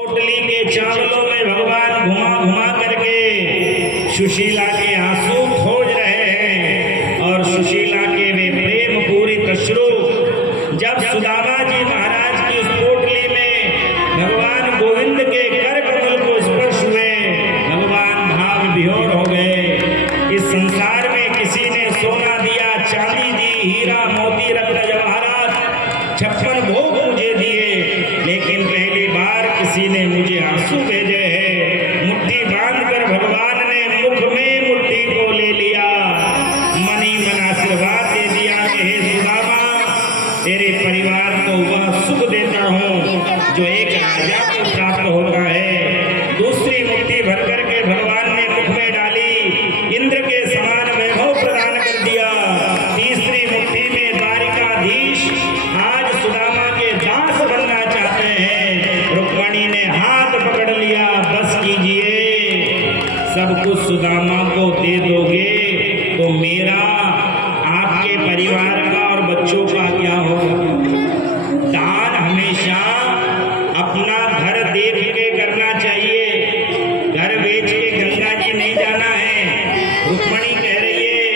पोटली के चावलों में भगवान घुमा घुमा करके सुशीला के आंसू खोज रहे हैं और सुशीला के वे प्रेम पूरी अश्रु जब सुदामा जी महाराज की उस पोटली में भगवान गोविंद के कर कमल को स्पर्श हुए, भगवान भाव विभोर हो गए। इस संसार में किसी ने सोना दिया, चांदी दी, हीरा मोती रत्न जवाहरात 56 भोग मुझे दिए, लेकिन पहली बार किसी ने मुझे आंसू भेजे हैं। मुट्ठी बांधकर भगवान ने मुख में मुट्ठी को ले लिया, मनी मन आशीर्वाद दे दिया कि हे सुदामा, तेरे परिवार को वह सुख देता हूँ जो एक राजा को प्राप्त होता है। दूसरी मुट्ठी भर करके भगवान ने मुख में डाली, इंद्र के समान वैभव प्रदान कर दिया। तीसरी मुट्ठी में द्वारिकाधीश आज सुदामा के दास बनना चाहते हैं। रुक्मणी ने हाथ पकड़ लिया, बस कीजिए, सब कुछ सुदामा को दे दोगे तो मेरा, आपके परिवार का और बच्चों का क्या होगा? दान हमेशा अपना घर देख के करना चाहिए, घर बेच के गंगा जी नहीं जाना है। रुक्मणी कह रही है,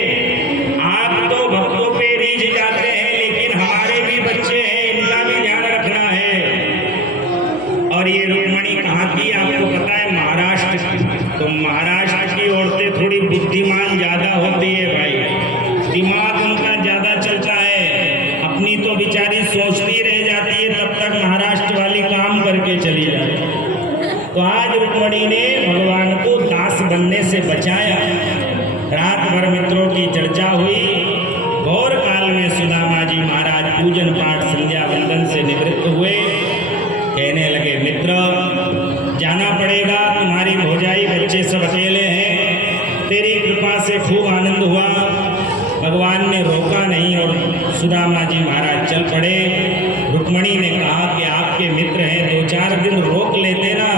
आप तो भक्तों पे रीझ जाते हैं, लेकिन हमारे भी बच्चे हैं, इनका भी ध्यान रखना है। और ये रुक्मणी कहाँ की आपको पता है? महाराष्ट्र की। तो महाराष्ट्र की औरतें थोड़ी बुद्धिमान ज्यादा होती है भाई, दिमाग उनका ज्यादा चलता है। अपनी तो बेचारी सोचती रह जाती है, तब तक महाराष्ट्र वाली काम करके चली जाती है। तो आज रुक्मणी ने भगवान को दास बनने से बचाया। रात भर मित्रों की चर्चा हुई। भोर काल में सुदामा जी महाराज पूजन पाठ संध्या वंदन से निवृत्त हुए। कहने लगे, मित्र जाना पड़ेगा, तुम्हारी भौजाई बच्चे सब अकेले हैं, तेरी कृपा से खूब आनंद हुआ। भगवान ने रोका नहीं और सुदामा जी महाराज चल पड़े। रुक्मणी ने कहा कि आपके मित्र हैं, 2-4 दिन रोक लेते ना।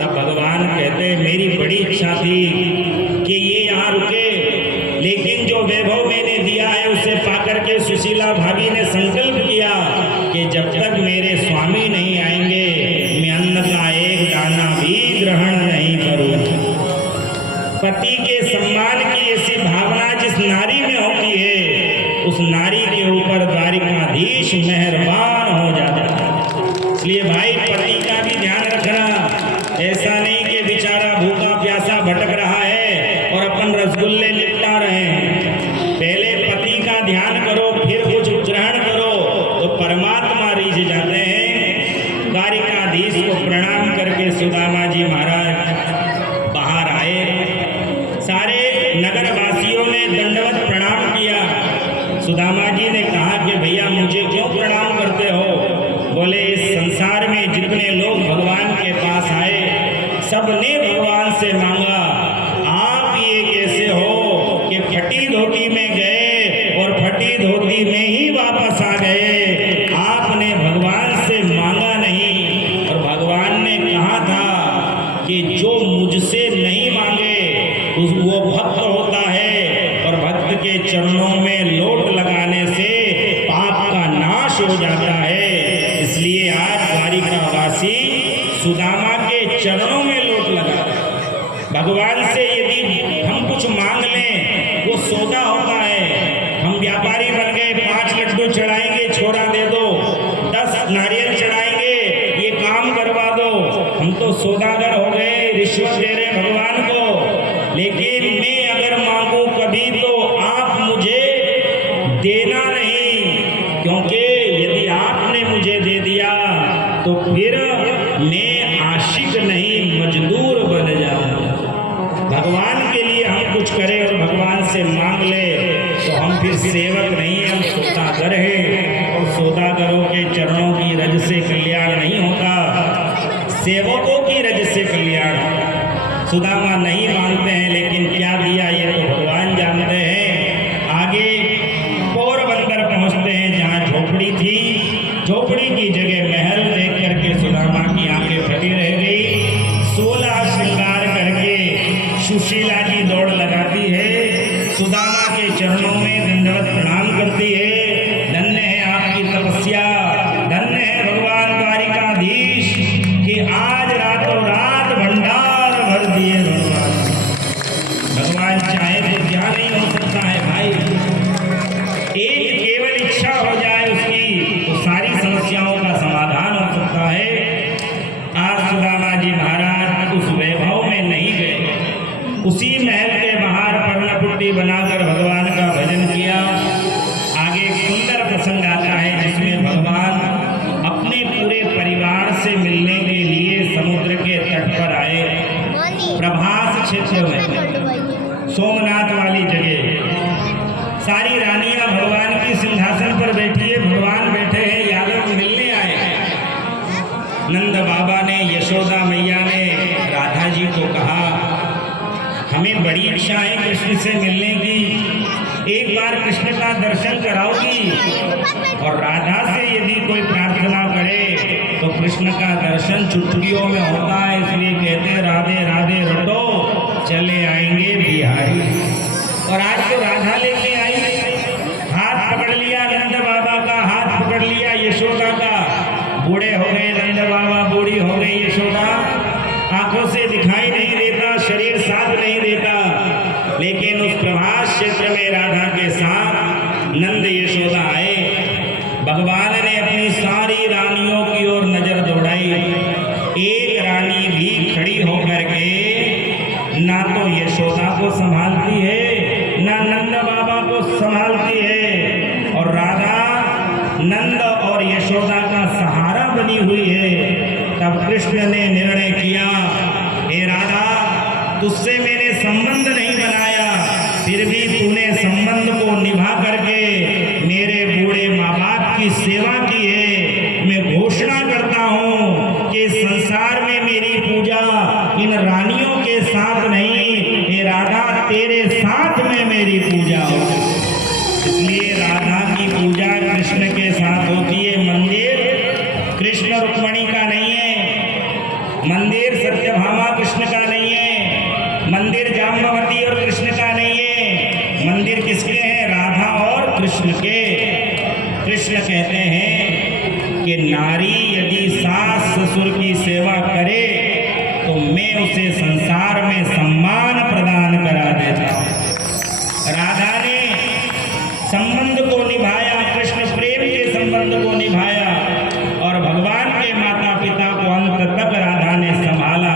तब भगवान कहते, मेरी बड़ी इच्छा थी कि ये यहाँ रुके, लेकिन जो वैभव मैंने दिया है उसे पाकर के सुशीला भाभी ने संकल्प किया कि जब तक मेरे स्वामी नहीं आएंगे मैं अन्न का एक दाना भी ग्रहण नहीं करूँगी। पति के सम्मान की ऐसी भावना जिस नारी में होती है, उस नारी के ऊपर द्वारिकाधीश मेहरबान हो जाता है। इसलिए भाई पति का भी ध्यान रखना। ऐसा नहीं कि बेचारा भूखा प्यासा भटक रहा है और अपन रसगुल्ले निपटा रहे हैं। पहले पति का ध्यान करो, फिर कुछ ग्रहण करो, तो परमात्मा रीझ जाते हैं। द्वारिकाधीश को प्रणाम करके सुदामा जी महाराज बाहर आए। सारे नगर वासियों ने दंडवत प्रणाम किया। सुदामा जी ने कहा कि भैया मुझे क्यों प्रणाम करते हो? बोले, इस संसार में जितने लोग भगवान के पास आए, सबने भगवान से मांगा, आप ये कैसे हो कि फटी धोती में गए और फटी धोती में ही वापस आ गए? आपने भगवान से मांगा नहीं, और भगवान ने कहा था कि जो मुझसे नहीं मांगे वो भक्त होता है, और भक्त के चरणों में लोट लगाने से पाप का नाश हो जाता है। इसलिए आज द्वारिकावासी सुदामा के चरणों में लोट लगा। भगवान से यदि हम कुछ मांग लें, वो सौदा होता है। हम व्यापारी बन गए, 5 लड्डू चढ़ाएंगे, छोरा दे दो, 10 नारियल चढ़ाएंगे, ये काम करवा दो। हम तो सौदागर हो गए, रिश्वत दे रहे भगवान को। लेकिन मैं अगर मांगू कभी तो आप मुझे देना नहीं, क्योंकि यदि आपने मुझे दे दिया तो फिर मैं आशिक नहीं मजदूर बन जाऊंगा। भगवान के लिए हम कुछ करें और भगवान से मांग ले तो हम फिर सेवक नहीं हैं, हम सौदागर हैं। और सौदागरों के चरणों की रज से कल्याण नहीं होता, सेवकों की रज से कल्याण होता। सुदामा नहीं मानते हैं, लेकिन क्या दिया ये तो भगवान जानते हैं। आगे पोरबंदर पहुंचते हैं, जहाँ झोपड़ी थी। झोपड़ी की जगह महल देख करके सुदामा की आंखें फटी रह गई। 16 श्रृंगार करके सुशीला जी दौड़ लगाती है, सुदामा के चरणों में दंडवत प्रणाम करती है। धन्य है आपकी तपस्या, धन्य है भगवान द्वारिकाधीश कि आज झोपड़ी बनाकर भगवान का भजन किया। आगे एक सुंदर प्रसंग आता है जिसमें भगवान अपने पूरे परिवार से मिलने के लिए समुद्र के तट पर आए। प्रभास क्षेत्र में सोमनाथ वाली जगह सारी रानियां भगवान की सिंहासन पर बैठी है, भगवान बैठे हैं, यादव मिलने आए। नंद बाबा ने, यशोदा मैया ने राधा जी को कहा, हमें बड़ी इच्छा है कृष्ण से मिलने की, एक बार कृष्ण का दर्शन कराओगी? और राधा से यदि कोई प्रार्थना करे तो कृष्ण का दर्शन चुटकियों में होता है, इसलिए कहते राधे राधे रटो चले आएंगे बिहारी। और आज तो राधा लेके आई, हाथ पकड़ लिया नंद बाबा का, हाथ पकड़ लिया यशोदा का। बूढ़े हो गए नंद बाबा, बूढ़ी हो गई यशोदा, आंखों से दिखाई नहीं देता, शरीर साथ नहीं देता, लेकिन उस प्रभास क्षेत्र में राधा के साथ नंद यशोदा आए। भगवान ने अपनी सारी रानियों की ओर नजर दौड़ाई, एक रानी भी खड़ी होकर के ना तो यशोदा को संभालती है ना नंद बाबा को संभालती है, और राधा नंद और यशोदा का सहारा बनी हुई है। तब कृष्ण ने निर्णय किया, हे राधा, तुझसे मैंने संबंध नहीं बनाया, फिर भी तूने संबंध को निभा करके मेरे बूढ़े माँ बाप की सेवा की है। मैं घोषणा करता हूँ कि संसार में मेरी पूजा इन रानियों के साथ नहीं, हे राधा तेरे साथ में मेरी पूजा हो। इसलिए राधा की पूजा कृष्ण के साथ होती है। मंदिर कृष्ण रुक्मणी का नहीं है, मंदिर सत्यभामा कृष्ण का नहीं है, मंदिर जाम्बवती और कृष्ण का नहीं है, मंदिर किसके हैं? राधा और कृष्ण के। कृष्ण कहते हैं कि नारी यदि सास ससुर की सेवा करे तो मैं उसे संसार में सम्मान प्रदान करा देता हूँ। राधा ने संबंध को निभाया, कृष्ण प्रेम के संबंध को निभाया, और भगवान के माता पिता को अंत तक राधा ने संभाला।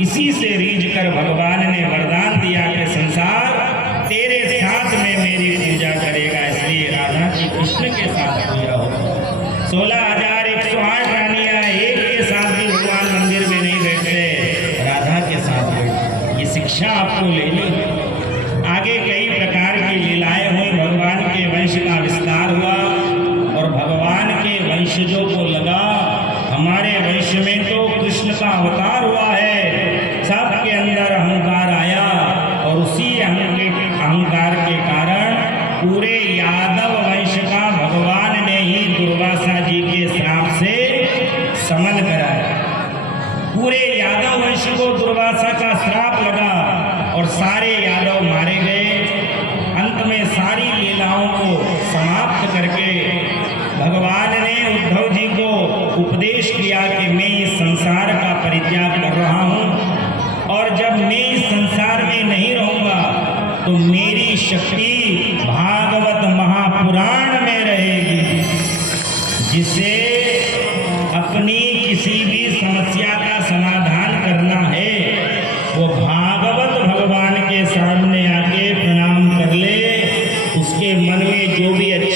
इसी से रीझ कर भगवान ने वरदान दिया कि संसार तेरे साथ में मेरी पूजा करेगा, इसलिए राधा की कृष्ण के साथ पूजा हो। 16,108 रानियां एक के साथ भी भगवान मंदिर में नहीं बैठते, राधा के साथ बैठते। ये शिक्षा आपको लेनी। आगे कई प्रकार की लीलाएं हुई, भगवान के वंश का विस्तार हुआ, और भगवान के वंशजों को लगा हमारे वंश में तो कृष्ण का अवतार हुआ है। सबके अंदर अहंकार आया, और उसी अहंकार के कारण पूरे यादव वंश का भगवान ने ही दुर्वासा जी के श्राप से समन कराया। पूरे यादव वंश को दुर्वासा का श्राप लगा और सारे यादव मारे गए। अंत में सारी लीलाओं को समाप्त करके भगवान ने उद्धव जी को उपदेश किया कि मैं इस संसार का परित्याग कर रहा हूँ, और जब मैं इस संसार में नहीं रहूँगा तो मेरी शक्ति भागवत महापुराण में रहेगी, जिसे अपनी किसी भी समस्या का समाधान करना है वो भागवत भगवान के सामने आके प्रणाम कर ले। उसके मन में जो भी अच्छा